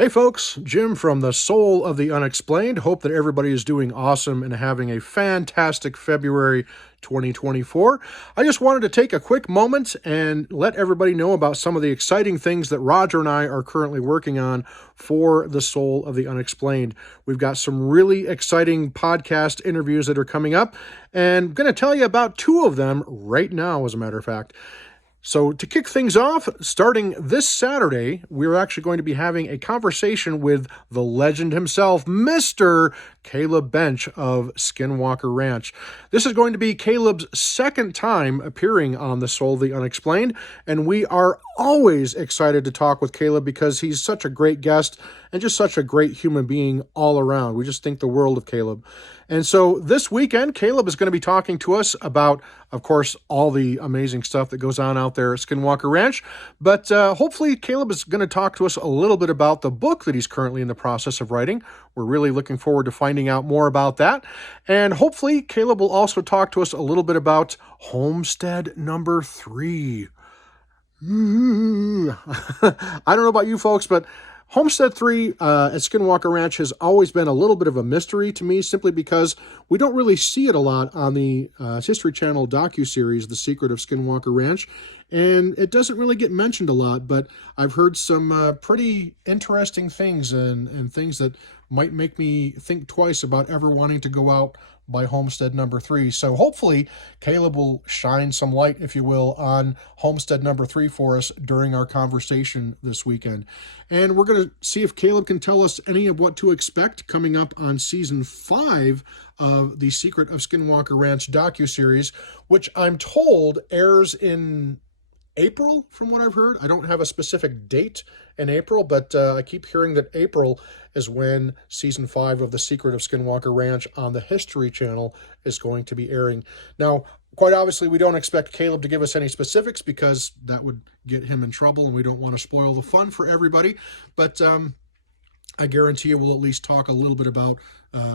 Hey folks, Jim from the Soul of the Unexplained. Hope that everybody is doing awesome and having a fantastic February 2024. I just wanted to take a quick moment and let everybody know about some of the exciting things that Roger and I are currently working on for the Soul of the Unexplained. We've got some really exciting podcast interviews that are coming up, and I'm going to tell you about two of them right now, as a matter of fact. So to kick things off, starting this Saturday, we're actually going to be having a conversation with the legend himself, Mr. Kaleb Bench of Skinwalker Ranch. This is going to be Kaleb's second time appearing on The Soul of the Unexplained, and we are always excited to talk with Kaleb because he's such a great guest and just such a great human being all around. We just think the world of Kaleb. And so this weekend, Kaleb is going to be talking to us about, of course, all the amazing stuff that goes on out there at Skinwalker Ranch. But hopefully, Kaleb is going to talk to us a little bit about the book that he's currently in the process of writing. We're really looking forward to finding out more about that. And hopefully, Kaleb will also talk to us a little bit about Homestead number 3. I don't know about you folks, but Homestead 3 at Skinwalker Ranch has always been a little bit of a mystery to me, simply because we don't really see it a lot on the History Channel docuseries, The Secret of Skinwalker Ranch, and it doesn't really get mentioned a lot, but I've heard some pretty interesting things and things that might make me think twice about ever wanting to go out by Homestead number 3. So hopefully Kaleb will shine some light, if you will, on Homestead number 3 for us during our conversation this weekend. And we're going to see if Kaleb can tell us any of what to expect coming up on season 5 of The Secret of Skinwalker Ranch docuseries, which I'm told airs in April, from what I've heard. I don't have a specific date in April, but I keep hearing that April is when season 5 of The Secret of Skinwalker Ranch on the History Channel is going to be airing. Now, quite obviously, we don't expect Kaleb to give us any specifics because that would get him in trouble, and we don't want to spoil the fun for everybody. But I guarantee you we'll at least talk a little bit about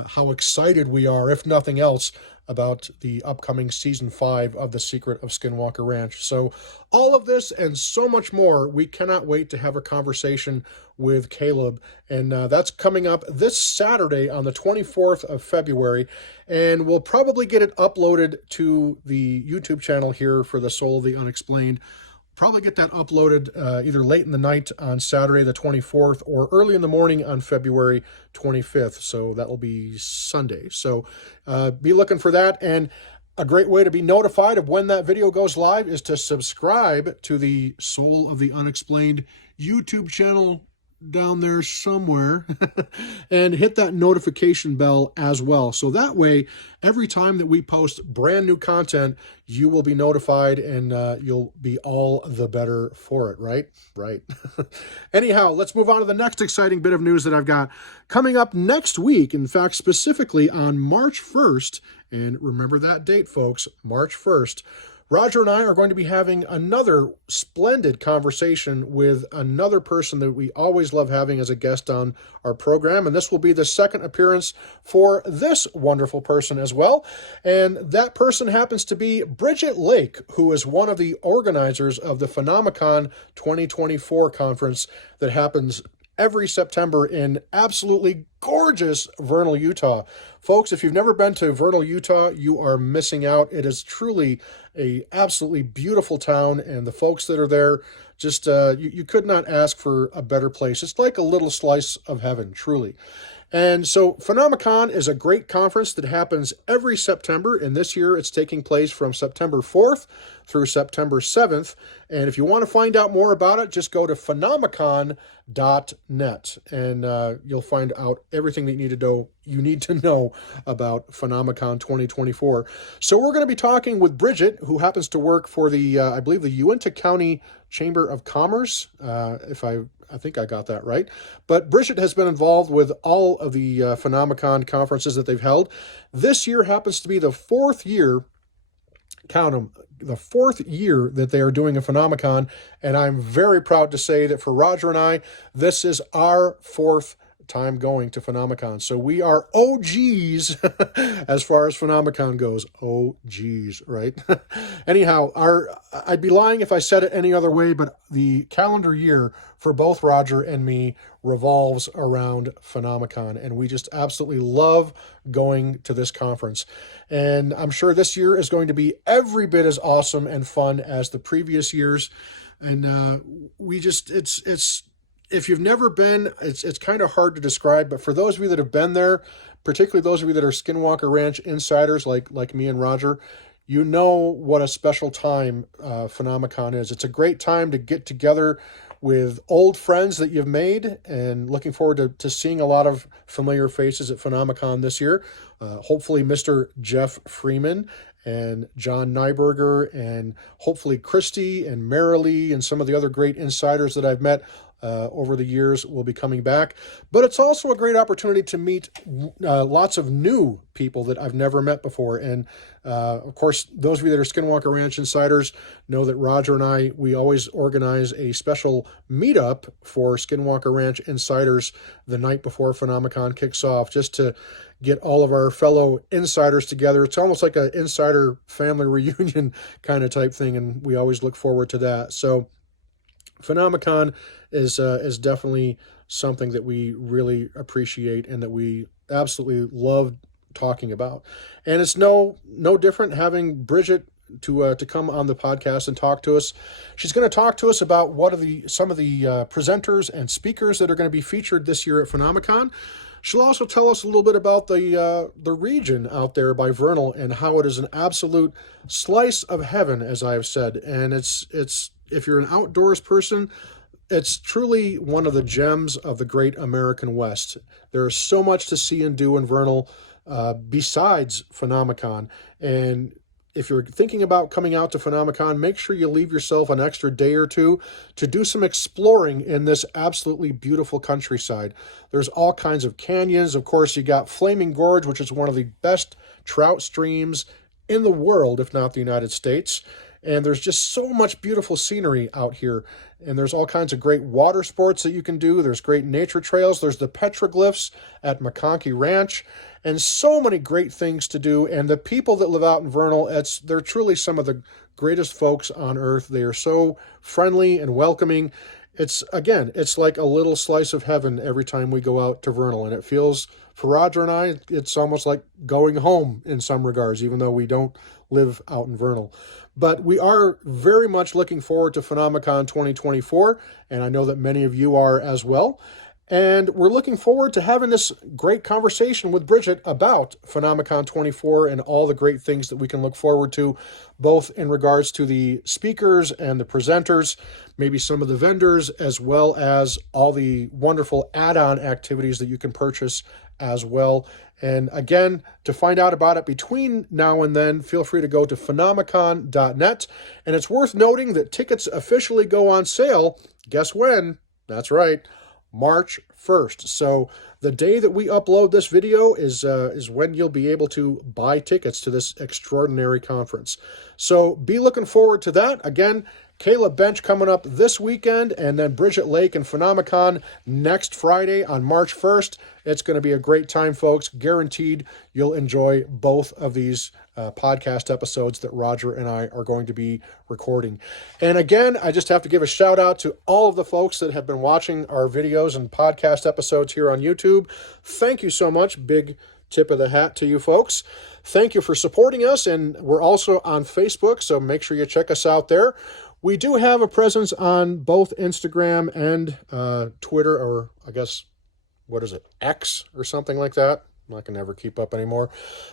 how excited we are, if nothing else, about the upcoming season 5 of The Secret of Skinwalker Ranch. So all of this and so much more, we cannot wait to have a conversation with Kaleb. And that's coming up this Saturday on the 24th of February. And we'll probably get it uploaded to the YouTube channel here for The Soul of the Unexplained. Probably get that uploaded either late in the night on Saturday the 24th or early in the morning on February 25th. So that will be Sunday. So be looking for that. And a great way to be notified of when that video goes live is to subscribe to the Soul of the Unexplained YouTube channel down there somewhere and hit that notification bell as well. So that way, every time that we post brand new content, you will be notified and you'll be all the better for it, right? Right. Anyhow, let's move on to the next exciting bit of news that I've got coming up next week. In fact, specifically on March 1st, and remember that date, folks, March 1st, Roger and I are going to be having another splendid conversation with another person that we always love having as a guest on our program. And this will be the second appearance for this wonderful person as well. And that person happens to be Bridget Lake, who is one of the organizers of the PhenomeCon 2024 conference that happens every September in absolutely gorgeous Vernal, Utah. Folks, if you've never been to Vernal, Utah, you are missing out. It is truly a absolutely beautiful town, and the folks that are there, just you could not ask for a better place. It's like a little slice of heaven, truly. And so PhenomeCon is a great conference that happens every September, and this year it's taking place from September 4th through September 7th. And if you want to find out more about it, just go to PhenomeCon.net, and you'll find out everything that you need to know about PhenomeCon 2024. So we're going to be talking with Bridget, who happens to work for the, I believe, the Uinta County Chamber of Commerce, if I think I got that right. But Bridget has been involved with all of the PhenomeCon conferences that they've held. This year happens to be the fourth year, count them, the fourth year that they are doing a PhenomeCon. And I'm very proud to say that for Roger and I, this is our fourth time going to PhenomeCon. So we are OGs as far as PhenomeCon goes. OGs, right? Anyhow, I'd be lying if I said it any other way, but the calendar year for both Roger and me revolves around PhenomeCon, and we just absolutely love going to this conference. And I'm sure this year is going to be every bit as awesome and fun as the previous years. And we just, it's if you've never been, it's kind of hard to describe, but for those of you that have been there, particularly those of you that are Skinwalker Ranch insiders like me and Roger, you know what a special time PhenomeCon is. It's a great time to get together with old friends that you've made, and looking forward to seeing a lot of familiar faces at PhenomeCon this year. Hopefully Mr. Jeff Freeman and John Nyberger, and hopefully Christy and Marilee and some of the other great insiders that I've met over the years will be coming back. But it's also a great opportunity to meet lots of new people that I've never met before. And of course, those of you that are Skinwalker Ranch insiders know that Roger and we always organize a special meetup for Skinwalker Ranch insiders the night before PhenomeCon kicks off, just to get all of our fellow insiders together. It's almost like an insider family reunion kind of type thing, and we always look forward to that. So PhenomeCon is definitely something that we really appreciate and that we absolutely love talking about. And it's no different having Bridget to come on the podcast and talk to us. She's going to talk to us about some of the presenters and speakers that are going to be featured this year at PhenomeCon. She'll also tell us a little bit about the region out there by Vernal and how it is an absolute slice of heaven, as I've said. And it's if you're an outdoors person, it's truly one of the gems of the great American West. There is so much to see and do in Vernal besides PhenomeCon. And if you're thinking about coming out to PhenomeCon, make sure you leave yourself an extra day or two to do some exploring in this absolutely beautiful countryside. There's all kinds of canyons. Of course, you got Flaming Gorge, which is one of the best trout streams in the world, if not the United States. And there's just so much beautiful scenery out here. And there's all kinds of great water sports that you can do. There's great nature trails. There's the petroglyphs at McConkey Ranch. And so many great things to do. And the people that live out in Vernal, they're truly some of the greatest folks on earth. They are so friendly and welcoming. It's like a little slice of heaven every time we go out to Vernal. And it feels, for Roger and I, it's almost like going home in some regards, even though we don't live out in Vernal. But we are very much looking forward to PhenomeCon 2024, and I know that many of you are as well. And we're looking forward to having this great conversation with Bridget about PhenomeCon 24 and all the great things that we can look forward to, both in regards to the speakers and the presenters, maybe some of the vendors, as well as all the wonderful add-on activities that you can purchase as well. And again, to find out about it between now and then, feel free to go to phenomecon.net. And it's worth noting that tickets officially go on sale. Guess when? That's right, March 1st. So the day that we upload this video is when you'll be able to buy tickets to this extraordinary conference. So be looking forward to that. Again, Kaleb Bench coming up this weekend, and then Bridget Lake and PhenomeCon next Friday on March 1st. It's going to be a great time, folks. Guaranteed you'll enjoy both of these podcast episodes that Roger and I are going to be recording. And again, I just have to give a shout out to all of the folks that have been watching our videos and podcast episodes here on YouTube. Thank you so much. Big tip of the hat to you folks. Thank you for supporting us. And we're also on Facebook, so make sure you check us out there. We do have a presence on both Instagram and Twitter, or I guess, what is it, X or something like that? I can never keep up anymore.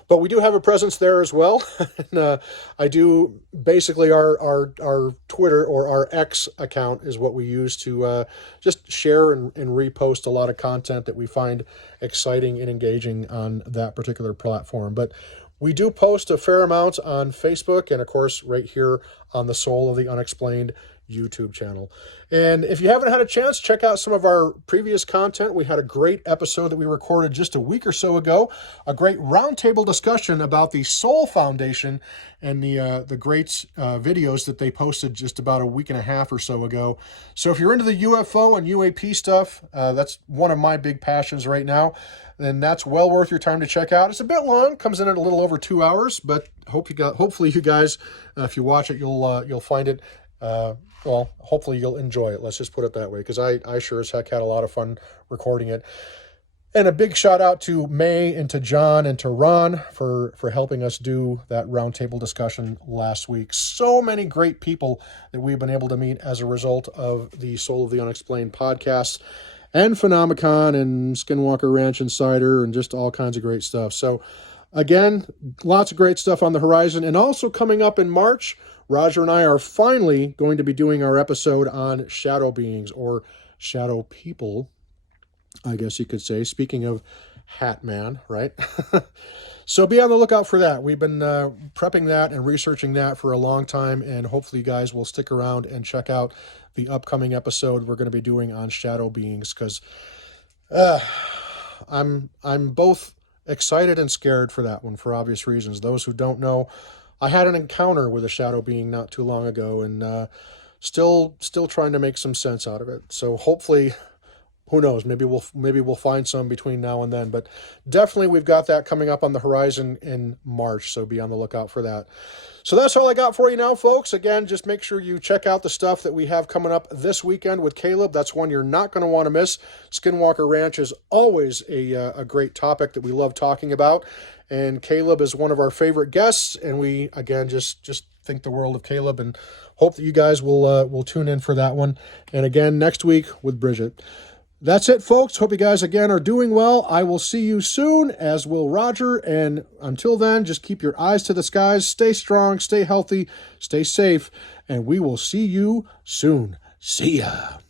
But we do have a presence there as well. And, I do, basically our Twitter or our X account is what we use to just share and repost a lot of content that we find exciting and engaging on that particular platform. But we do post a fair amount on Facebook and, of course, right here on the Soul of the Unexplained YouTube channel. And if you haven't had a chance, check out some of our previous content. We had a great episode that we recorded just a week or so ago, a great roundtable discussion about the Soul Foundation and the great videos that they posted just about a week and a half or so ago. So if you're into the UFO and UAP stuff, that's one of my big passions right now, then that's well worth your time to check out. It's a bit long, comes in at a little over 2 hours, but hopefully you guys, if you watch it, you'll find it. Well, hopefully you'll enjoy it. Let's just put it that way, because I sure as heck had a lot of fun recording it. And a big shout out to May and to John and to Ron for helping us do that roundtable discussion last week. So many great people that we've been able to meet as a result of the Soul of the Unexplained podcast and PhenomeCon and Skinwalker Ranch Insider and just all kinds of great stuff. So again, lots of great stuff on the horizon. And also coming up in March, Roger and I are finally going to be doing our episode on shadow beings, or shadow people, I guess you could say. Speaking of Hat Man, right? So be on the lookout for that. We've been prepping that and researching that for a long time, and hopefully you guys will stick around and check out the upcoming episode we're going to be doing on shadow beings, because I'm both excited and scared for that one for obvious reasons. Those who don't know, I had an encounter with a shadow being not too long ago, and still trying to make some sense out of it. So hopefully, who knows, maybe we'll find some between now and then. But definitely we've got that coming up on the horizon in March, so be on the lookout for that. So that's all I got for you now, folks. Again, just make sure you check out the stuff that we have coming up this weekend with Kaleb. That's one you're not going to want to miss. Skinwalker Ranch is always a great topic that we love talking about. And Kaleb is one of our favorite guests, and we, again, just think the world of Kaleb and hope that you guys will tune in for that one. And again, next week with Bridget. That's it, folks. Hope you guys, again, are doing well. I will see you soon, as will Roger. And until then, just keep your eyes to the skies. Stay strong, stay healthy, stay safe, and we will see you soon. See ya.